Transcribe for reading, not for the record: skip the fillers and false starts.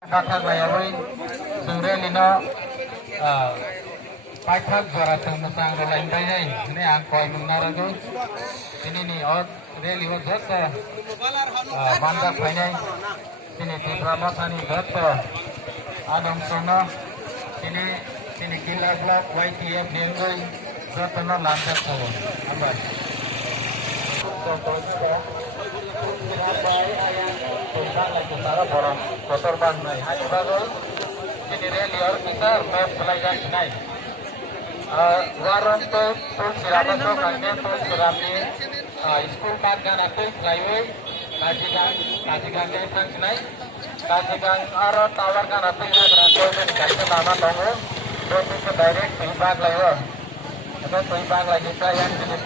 Kakak bayawai sore lino paithak jora musang lain bayai ini angkoi menaragu ini nih od reli od jatuh bandak bayai ini di Pramotani jatuh adom sono ini kila blok YTF dienggai jatuh no lanjut tuh ambil kotor banget. Hanya baru ini relior kita map pelajaran naik. Warung tuh siapa tuh kalian tuh sirami school bag kan aku flyway kajikan desa naik. Kajikan arah tawar kan aku ini berasal dari kajian lama tahu. Terus itu direct bag lewat. Itu bag lagi saya yang jenis.